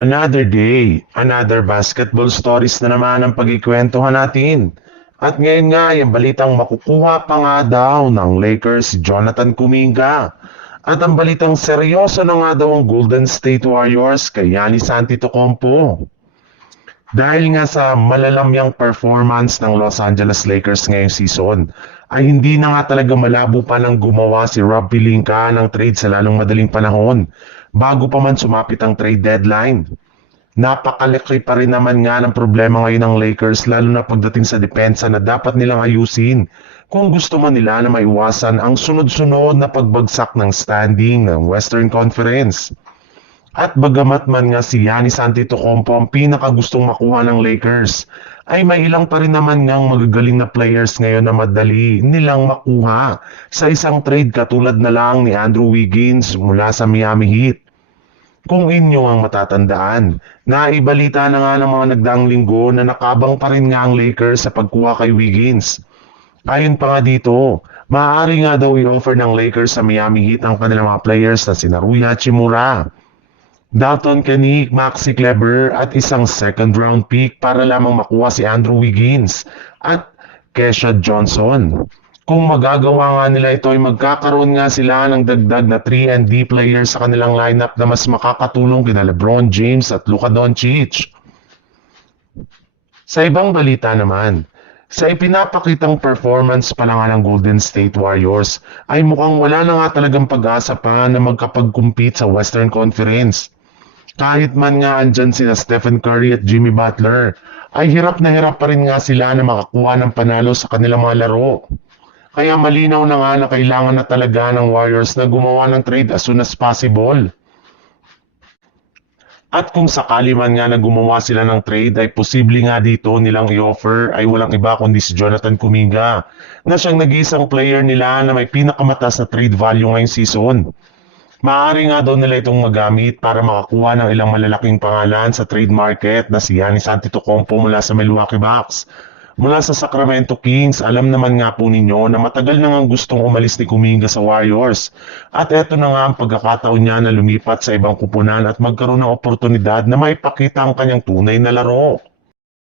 Another day, another basketball stories na naman ang pagkikwentuhan natin. At ngayon nga, yung balitang makukuha pa nga daw ng Lakers si Jonathan Kuminga. At ang balitang seryoso na nga daw ang Golden State Warriors kay Giannis Antetokounmpo. Dahil nga sa malalamyang performance ng Los Angeles Lakers ngayong season, ay hindi na nga talaga malabo pa nang gumawa si Rob Pelinka ng trade sa lalong madaling panahon bago pa man sumapit ang trade deadline. Napakalaki pa rin naman nga ng problema ngayon ng Lakers lalo na pagdating sa depensa na dapat nilang ayusin kung gusto man nila na maiwasan ang sunod-sunod na pagbagsak ng standing ng Western Conference. At bagamat man nga si Giannis Antetokounmpo ang pinakagustong makuha ng Lakers, ay may ilang pa rin naman ngang magagaling na players ngayon na madali nilang makuha sa isang trade katulad na lang ni Andrew Wiggins mula sa Miami Heat. Kung inyo ang matatandaan, naibalita na nga ng mga nagdaang linggo na nakabang pa rin nga ang Lakers sa pagkuha kay Wiggins. Ayon pa nga dito, maaari nga daw i-offer ng Lakers sa Miami Heat ang kanilang mga players na sina Rui Hachimura, Dalton Kenick, Maxi Kleber at isang second round pick para lamang makuha si Andrew Wiggins at Kesha Johnson. Kung magagawa nga nila ito ay magkakaroon nga sila ng dagdag na 3-and-D players sa kanilang lineup na mas makakatulong kina LeBron James at Luka Doncic. Sa ibang balita naman, sa ipinapakitang performance pa lang nga ng Golden State Warriors ay mukhang wala na nga talagang pag-asa pa na magkapag-compete sa Western Conference. Kahit man nga andyan sina Stephen Curry at Jimmy Butler, ay hirap na hirap pa rin nga sila na makakuha ng panalo sa kanilang mga laro. Kaya malinaw na nga na kailangan na talaga ng Warriors na gumawa ng trade as soon as possible. At kung sakali man nga na gumawa sila ng trade ay posible nga dito nilang i-offer ay walang iba kundi si Jonathan Kuminga na siyang nag-iisang player nila na may pinakamataas na trade value ngayong season. Maaari nga daw nila itong magamit para makakuha ng ilang malalaking pangalan sa trade market na si Giannis Antetokounmpo mula sa Milwaukee Bucks. Mula sa Sacramento Kings, alam naman nga po ninyo na matagal na nga gustong umalis ni Kuminga sa Warriors. At eto na nga ang pagkakataon niya na lumipat sa ibang kupunan at magkaroon ng oportunidad na maipakita ang kanyang tunay na laro.